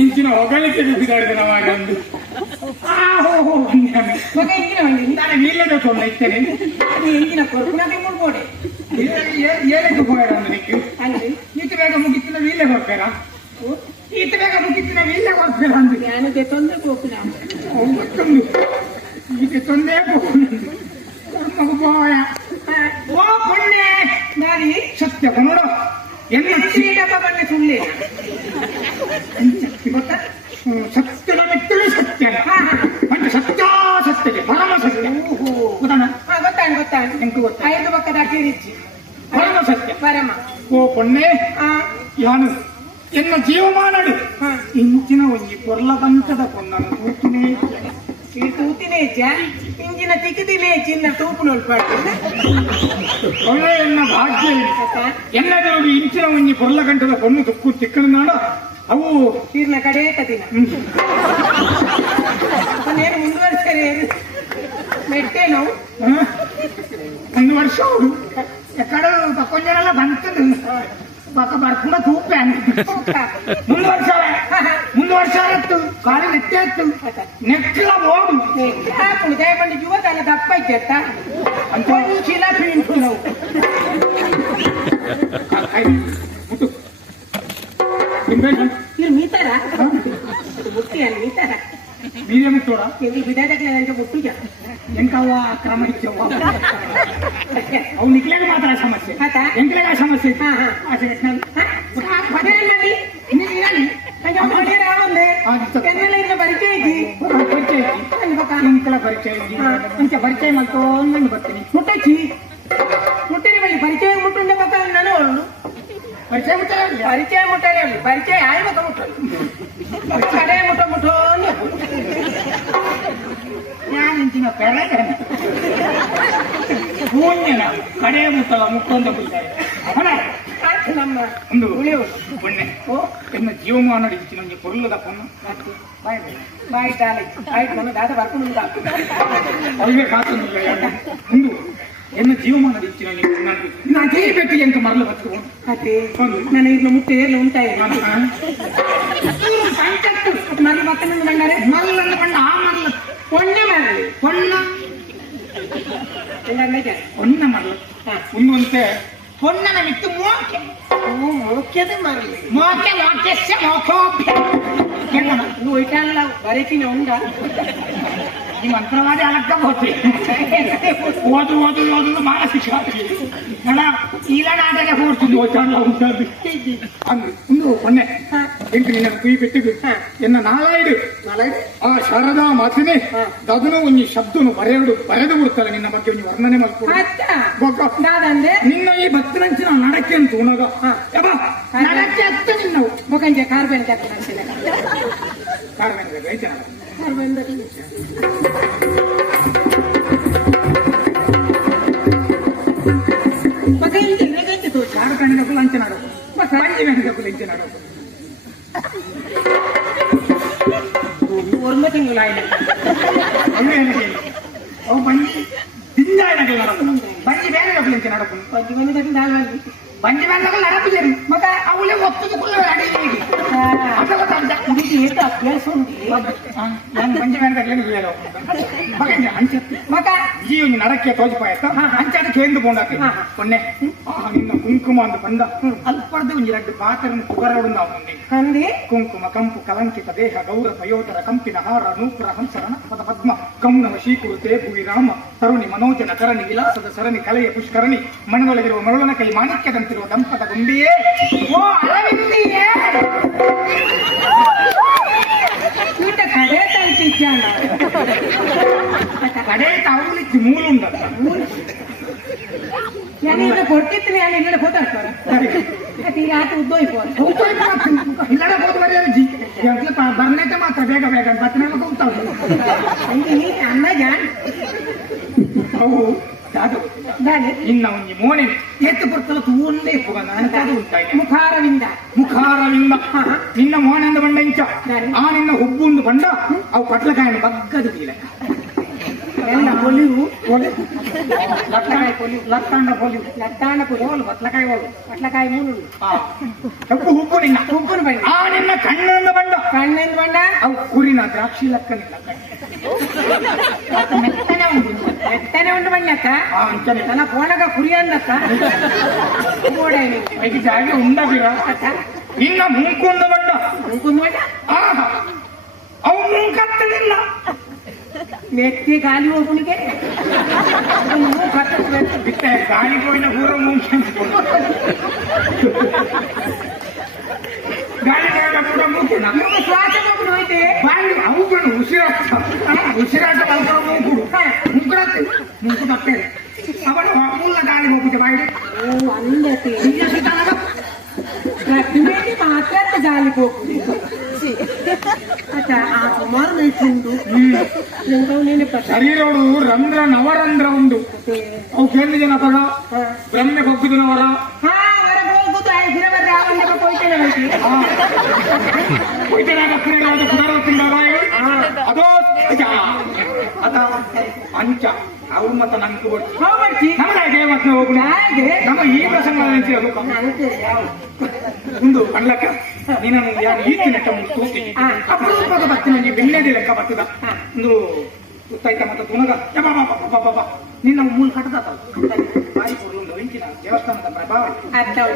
ಇಂಚಿನ ಹೊಗಳಿಕೆ ಬಿದ್ದಾಡಿದೆ ನಾವಾಗ వీళ్ళతో ఇస్తేనే ఎంగిన కొడుకునది ముడిపోడే ఏలకు పోయాడు నీకు ఈత వేగ ముగిస్తున్న వీళ్ళే కొడుకారా ఈత వేగ ముగిస్తున్న వీళ్ళే కొడుకురా నేను తెత్తందే పోకున్నాము ఈ తెత్తందే పోకున్నాను మగ పోయా ఓ పొన్నే నాది సత్య కొనడు డబ్బా పడిన చూడలే ಸತ್ಯದ ಮಿತ್ತಲು ಸತ್ಯ అంటే సత్యాసత్యತೆ పరమ సత్ಯ ಗೊತ್ತಾನು ಎಂಕು ಗೊತ್ತ 5 ಪಕ್ಕದ ಅಟ್ಟಿರಿಚ್ಚಿ ಪರಮ ಸತ್ಯ ಪರಮ ಓ ಪೊನ್ನೆ ಯಾನು ಎನ್ನ ಜೀವಮಾನಡು ಇಂಚಿನ ಒಂಜಿ ಪೊರ್ಲದಂತದ ಪೊನ್ನನು ತೂತಿನೇ ಇಂಜಿನ ತಿಕ್ಕಿದಿನೇ ಚಿನ್ನ ತೂಪುನೋಲ್ ಪಾಡು ಒಳ್ಳೆ ಎನ್ನ ಭಾಗ್ಯ ಎನ್ನದೋಗಿ ಇಂಚಿನ ಒಂಜಿ ಪೊರ್ಲಗಂಟದ ಪೊನ್ನು ತುಕ್ಕು ತಿಕ್ಕನ ನಾಡ ಅವು ತೀರ್ನ ಕಡೆಯಟ ದಿನ నేను ಮುಂದುವರಿಸಲೇರು ಮೆಟ್ಟೆ ನಾವು ಒಂದು ವರ್ಷ ಅವರು ಎಕ್ಕಡ ಕೊಂಚನೆಲ್ಲ ಬಂತದು ಪಕ್ಕ ಬರ್ಕೊಂಡ ತೂಪೆ ಮುಂದುವರ್ಷ ಆಯ್ತು ಕಾಲಿ ನೆಟ್ಟೆ ಆಯ್ತು ನೆಟ್ಟಿಲ್ಲ ಓಡು ಹಾಕೊಂಡು ದಯಪಂಡಿ ಯುವಕಲ್ಲ ದಪ್ಪ ಇದ್ದತ್ತ ಅಂತ ಶಿಲಾ ಪೀಂಟು ನಾವು మీరు మీతారా ముట్టి అని మీతారా మీరే ముట్టోడా ఎందుకు విధానంటే ముట్టుగా ఇంకా క్రమ ఇచ్చావు అవు నిక్లేక మాత్రం సమస్య ಎಂಕಲೆಗ ಸಮಸ್ಯೆ ಹಾ ಹಾ పదేళ్ళని ఎన్నెళ్ళ పరిచయం ಎಂಕಲ ಪರಿಚಯ ಇಂಚ ಪರಿಚಯ ಮಲ್ಕೊಂಡು ಬರ್ತೀನಿ ಮುಟ್ಟಚ್ಚಿ ಮುಟ್ಟಿನ ಬಳಿ ಪರಿಚಯ ಮುಟ್ಟುಂಡೆ ಪಕ್ಕ ನಾನು ಅವಳು ಪರಿಚಯ ಮುಟ್ಟಾರೆ ಪರಿಚಯ ಮುಟ್ಟಾರೆ ಪರಿಚಯ ಆಯ್ ಪಕ್ಕ ಮುಟ್ಟಲು ಕಡೆ ಮುಟ್ಟ ഞാൻ ಇಂಚಿನ ಪೆರಗ ಪೂಣ್ಯನ ಕಡೆ ಮುಟ್ಟಲ್ಲ ಮುಟ್ಟೊಂದು ನಮ್ಮ ಒಂದು ಬಣ್ಣೆ ಎನ್ನ ಜೀವಮಾನ ಇಚ್ಚಿ ನಮಗೆ ಕೊರಲದ ಪೊನ್ನು ಬಾಯಿ ಟಾಲೆ ಆಯ್ತು ನನ್ನ ದಾದ ಬರ್ಕೊಂಡು ಅವೇ ಕಾತುಂದು ಒಂದು ಎನ್ನ ಜೀವಮಾನ ಇಚ್ಚಿ ನಮಗೆ ನಾಕೇ ಬೆಟ್ಟಿ ಎಂಕ ಮರಲು ಬರ್ತದೆ ಅದೇ ನನ್ನ ಇನ್ನು ಮುಟ್ಟೆ ಏರ್ಲು ಉಂಟಾಯಿ ಮರಳು ಮಕ್ಕಳು ಬಂದರೆ ಮರಲನ್ನು ಕಂಡ ಆ ಮರಲು പൊണ്ണ മരളി പൊണ്ണ പൊണ്ണ മരಳು ಒಂದಂತೆ പൊണ്ണನ ಮಿತ್ತು ಮೋಕೆ ಮೋಕ್ಯದ ಮರಳಿ ಮೋಕೆ ಮೋಕೆಸ್ಯ ಮೋಕೋಭ್ಯ నువ్వు ఇటాల వరకి ఉండ ಈ ಮಂತ್ರವಾದಿ ಅಲಕ್ಕಬಹುದು ಓದು ಓದು ಓದು ಮಾನಸಿಕ ಅಣ್ಣ ಇಲ್ಲ ನಾಟಕ ಕೂಡ್ತಿದ್ದು ಓಚಾಡ್ಲ ಉಂಟು ಅಂದು ಒಂದು ಒನ್ನೆ ಎಂಟು ನಿನ್ನ ಕುಯಿ ಪೆಟ್ಟಿದ್ದು ಎನ್ನ ನಾಲಾಯ್ಡು ಆ ಶಾರದಾ ಮಾತಿನೇ ಅದನ್ನು ಒಂದು ಶಬ್ದನು ಬರೆದು ಬಿಡ್ತಾರೆ ನಿನ್ನ ಬಗ್ಗೆ ಒಂದು ವರ್ಣನೆ ಮಾಡ್ಕೊಂಡು ನಿನ್ನ ಈ ಭಕ್ತರಂಚಿನ ನಡಕ್ಕೆ ಅಂತ ಉಣಗ ನಡಕ್ಕೆ ಹತ್ತ ನಿನ್ನವು ಮುಖಂಜ ಕಾರ್ಬನ್ ಕಾರ್ಬನ್ ಐತೆ చారుకణిలకు లంచనాడు పంచి వెనకకు లంచనాడు ఓర్మ తింగులు ఆయన అవే అవు పంచి దింజాయనకు పంచి వేనకకు లంచనాడు పంచి వెనకకు దాల్వాలి పంచి వెనకకు నడపలేరు మక అవులే ఒత్తుకు కుల్ల అడిగి ఇది ఏంటో అభ్యాసం ఉంది ನಾನು ಪಂಚ ವೆನಕಕ್ಕೆ ಹೇಳೋ ಮಗಂಗೆ ಅಂಚೆ ಮಗ ಜೀವನ ನಡಕ್ಕೆ ತೋಜಿಪಾಯತ್ತ ಅಂಚಾದ ಕೇಂದ್ರ ಬೋಂಡಾತಿ ಕೊನ್ನೆ ನಿನ್ನ ಕುಂಕುಮ ಅಂದು ಬಂದ ಅಲ್ಪದ ಒಂದು ಎರಡು ಪಾತ್ರನ ತುಗರಡು ನಾವು ಮುಂದೆ ಅಂದಿ ಕುಂಕುಮ ಕಂಪು ಕಲಂಕಿತ ದೇಹ ಗೌರ ಪಯೋಧರ ಕಂಪಿನ ಹಾರ ನೂಪುರ ಹಂಸರಣ ಪದ ಪದ್ಮ ಗೌನ ವಶೀಕುರುತೆ ಭುವಿ ರಾಮ ತರುಣಿ ಮನೋಜನ ಕರಣಿ ವಿಲಾಸದ ಸರಣಿ ಕಲೆಯ ಪುಷ್ಕರಣಿ ಮನದೊಳಗಿರುವ ಮರಳನ ಕೈ ಮಾಣಿಕ್ಯದಂತಿರುವ ದಂಪತ ಗೊಂಬೆಯೇ ಓ ಅರವಿಂದಿಯೇ ಕಡೆ ತಂತಿದ್ದಾನ ಕಡೆ ತಾವುಲಿಕ್ಕೆ ಮೂಲುಂಟಲ್ಲ ഞാനിവിടെ കൊടുത്തിട്ട് ഞാൻ ഇവിടെ കൂട്ടാಡ್ತಾರ ರಾತ್ರಿ ಉದ್ದೋಯ್ತು ಇಲ್ಲಡೆ ಹೋದ ಬರ್ನೇತೆ ಮಾತ್ರ ಬೇಗ ಬೇಗ ಬತ್ತನೆ ಕೂತಾವ್ ಅನ್ನ ಜಾನ್ ಅವು ಇನ್ನ ಒಂಜಿ ಮೋನೆ ಎತ್ತು ಕೊಡ್ತಲ್ಲ ತೂಂದೇ ಹೋಗ ನಾನು ಉಂಟಾಯ್ತು ಮುಖಾರವಿಂದ ನಿನ್ನ ಮೋನೆಂದ ಬಂಡ ಇಂಚ ಆ ನಿನ್ನ ಹುಬ್ಬುಂದು ಬಂಡ ಅವು ಪಟ್ಲಕಾಯನ್ನು ಬಗ್ಗದು ಬೀಳ ಎಲ್ಲ ಹೊಲಿವು ಲತ್ತಾಂಡ ಹೊಲಿವು ಬಟ್ಲಕಾಯಿ ಹೋಳು ಬಟ್ಲಕಾಯಿ ಮೂರು ಹುಬ್ಬು ನಿನ್ನ ಹುಬ್ಬನ ಬಂಡ ಆ ನಿನ್ನ ಕಣ್ಣಿಂದ ಬಂಡ ಅವು ಕುರಿನ ದ್ರಾಕ್ಷಿ ಲಕ್ಕನಿಲ್ಲ ಮೆತ್ತನೆ ಉಂಡು ಬಣ್ಣಕ್ಕ ನನ್ನ ಕೋಣಗ ಕುರಿ ಅಂದಕ್ಕ ಐದು ಜಾಗ ಉಂಡಬಿರ ಇನ್ನ ಮುಂಕುಂದು ಬಂಡ ಅವು ಮುಂಕತ್ತಲಿಲ್ಲ ವ್ಯಕ್ತಿ ಗಾಲಿ ಹೋಗುನಿಗೆ ಬಿಟ್ಟ ಗಾಳಿ ಹೋಗಿನ ಪೂರ ಮುಂಕ ಗಾಳಿ ಹೋಗಿನ ಪೂರ ಮುಂಕುಣ ಶ್ವಾಸ ಹೋಗಿ ಹೋಯ್ತೆ ಬಾಯಿ ಅವು ಬಣ್ಣ ಉಸಿರಾಟ ಕಲ್ಪನ ಮುಂಕು ತಪ್ಪೇನೆ ಅವನು ಮುಲ್ಲ ಗಾಳಿ ಹೋಗುತ್ತೆ ಬಾಯಿ ಓ ಅಂದತೆ ಮಾತ್ರ ಗಾಳಿ ಹೋಗುದು ಆ ಸುಮಾರು ನೈಸುಂಡು ಶರೀರಗಳು ರಂಧ್ರ ನವರಂಧ್ರ ಉಂಡು ಅವು ಕೇಂದ್ರ ಜನ ತಗ ಬ್ರಹ್ಮೆ ಹೋಗುದಿನವರ ಅದೋ ಅದ ಅಂಚ ಅವ್ರು ಮತ್ತ ನಂಗೆ ನಮಗೆ ಹೋಗುಣ ನಮ್ಮ ಈ ಪ್ರಸಂಗ ಒಂದು ಅಲ್ಲಕ್ಕ ನೀನು ಯಾರು ಈತಿ ನೆಟ್ಟ ತೂತಿ ಅಪರೂಪದ ಬರ್ತೀನಿ ಬೆಣ್ಣೆದಿ ಲೆಕ್ಕ ಬರ್ತದ ಒಂದು ಗೊತ್ತಾಯ್ತ ಮತ್ತೆ ತುನಗ ನಿನ್ನ ಮೂಲ ಕಟ್ಟದ ಬಾರಿ ಕೊಡುವುದು ಇಂಚಿನ ದೇವಸ್ಥಾನದ ಪ್ರಭಾವ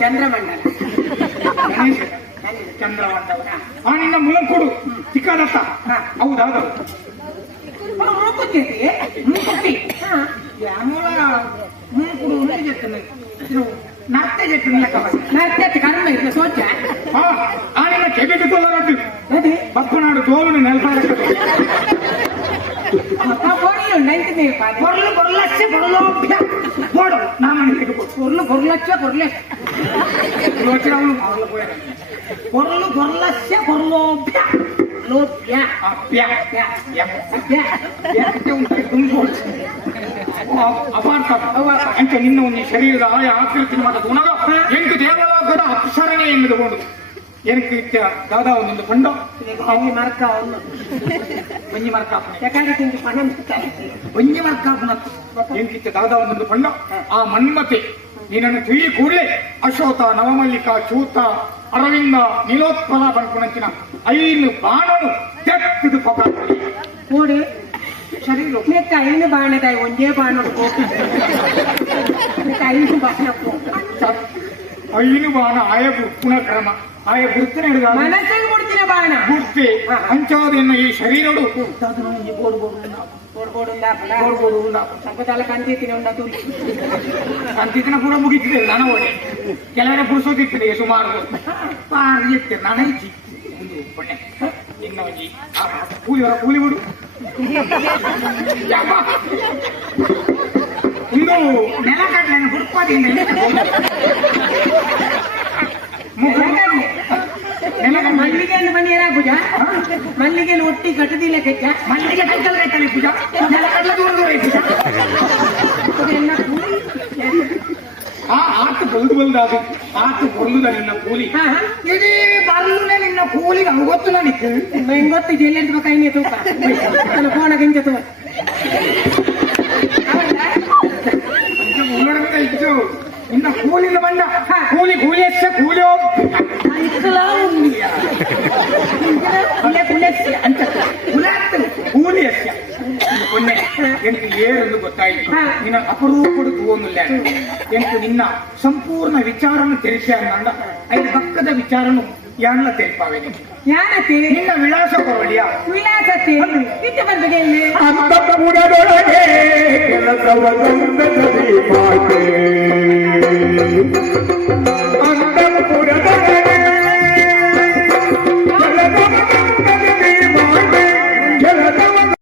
ಚಂದ್ರಮಂಡಲ ಗಣೇಶ ಚಂದ್ರಮಂಡಲ ಆ ನಿನ್ನ ಮೂಕುಡು ಚಿಕ್ಕದತ್ತ ಹೌದಾದ ಮೂಕುಟ್ಟಿ ಯಾಮೂಲ ಮೂಕುಡು ನತ್ತೆ ಜೆಟ್ಟಿನ ನರ್ತೆ ಕರ್ಮ ಇರ್ತದೆ ಸೋಚ ಆನಿನ ಕೆಬಿಟ್ಟು ತೋಲರದ್ದು ಅದೇ ಬಪ್ಪನಾಡು ತೋಲು ನೆಲಸಾರಕ್ಕೆ పొరలు నైన్టీ పొరలు పొరలచ్చ పొరలోభ్య పోడు నా మనకి పొరలు పొరలచ్చ పొరలే వచ్చినాము పొరలు పొరలచ్చ పొరలోభ్య లోభ్య అభ్య ఉంటాయి తుంಬೋಡು ಅಪಾರ್ಥ ಅಂತ ನಿನ್ನ ಒಂದು ಶರೀರದ ಆಯ ಆಕೃತಿ ಮಾಡೋದು ಉಣಗ ಎಂಟು ದೇವಲೋಕದ ಅಪ್ಸರಣೆ ಎಂದುಕೊಂಡು ಏನಕ್ಕೆ ಇತ್ಯ ದಾದಾ ಒಂದೊಂದು ಪಂಡ ಒಂಜಿ ಮರ್ಕ ಒಂಜಿ ಮರ್ಕಾಪನ ಎಕಾಡಿ ತಿಂದು ಪಣ ಒಂಜಿ ಮರ್ಕಾಪನ ಏನಕ್ಕಿತ್ಯ ದಾದಾ ಒಂದೊಂದು ಪಂಡ ಆ ಮನ್ಮತೆ ನೀನನ್ನು ತಿಳಿ ಕೂಡಲೇ ಅಶೋಕ ನವಮಲ್ಲಿಕ ಚೂತ ಅರವಿಂದ ನೀಲೋತ್ಪಲ ಪನ್ಕೊಂಡಂಚಿನ ಐನು ಬಾಣನು ತೆತ್ತಿದು ಪಕ ಕೂಡಿ ಶರೀರ ನೆಕ್ಕ ಐನು ಬಾಣದ ಒಂದೇ ಬಾಣ ಐದು ಬಾಣ ಐನು ಬಾಣ ಆಯ ಗುಣಕ್ರಮ ಆಯ ಗುರುತಿನ ಮನಸ್ಸಿಗೆ ಮುಡ್ತಿನ ಬಾಣ ಗುರ್ತಿ ಅಂಚಾದೆನ್ನ ಈ ಶರೀರಡು ಸಂಪದಾಲ ಕಂತಿನ ಉಂಟು ಕಂತಿನ ಪೂರ ಮುಗಿತಿದೆ ನಾನು ಓಡೆ ಕೆಲವರ ಪುರುಸೋದಿರ್ತದೆ ಸುಮಾರು ಪಾರು ಇರ್ತದೆ ನಾನು ಇಚ್ಚಿ ಒಂದು ಪೊಣ್ಣೆ ಇನ್ನ ಒಂಜಿ ಕೂಲಿ ಬಿಡು ಒಂದು ನೆಲ ಕಡ್ಲೆನ ಗುರುಪಾದಿಂದ ಮಲ್ಲಿಗೆಯನ್ನು ಬನ್ನಿ ಪೂಜಾ ಮಲ್ಲಿಗೆಯನ್ನು ಒಟ್ಟಿ ಕಟ್ಟದಿಲ್ಲ ಕೆಚ್ಚ ಮಲ್ಲಿಗೆ ಕಟ್ಟಲ್ ರೈತಲ್ಲಿ ಪೂಜಾ ನೆಲ ಕಡ್ಲ ದೂರ ದೂರ ಪೂಜಾ ಆತು ಬಲ್ದು ಆತು ಬಲ್ದುದ ನಿನ್ನ ಕೂಲಿ ಇಡೀ ಬಲ್ಲು ನಿನ್ನ ಕೂಲಿಗೆ ಹಂಗ ಗೊತ್ತು ನನಗೆ ಹೆಂಗೊತ್ತು ಜೆಲ್ಲಿ ಕೈನೇ ತೂಕ ಕೋಣ ಗಿಂಜ ತೂ ಉಳ್ಳೊಡಗ ಇತ್ತು ಇನ್ನ ಕೂಲಿನ ಬಂದ ಕೂಲಿ ಎಷ್ಟ ಕೂಲಿ ಅಂತ ಕೂಲಿ ಎಷ್ಟ ಪೊನ್ನೆ ಎಂಟು ಏರೆಂದು ಗೊತ್ತಾಯಿತು ನಿನ್ನ ಅಪರೂಪಡು ತೂವೊಂದಿಲ್ಲ ಎಂಟು ನಿನ್ನ ಸಂಪೂರ್ಣ ವಿಚಾರನು ತಿಳಿಸಿ ಅಂದ ಐದು ಪಕ್ಕದ ವಿಚಾರನು ಯಾಣ ತೆಲ್ಪಾವೇನೆ ಯಾನತೆ ನಿನ್ನ ವಿಳಾಸ ಕೊರಳಿಯ ವಿಳಾಸತೆ ಇಟ್ಟು ಬಂದಿದೆ ಅಂತ ಮುಡದೊಳಗೆ ಕೆಲಸವ ತಂದದಲ್ಲಿ ಮಾತೆ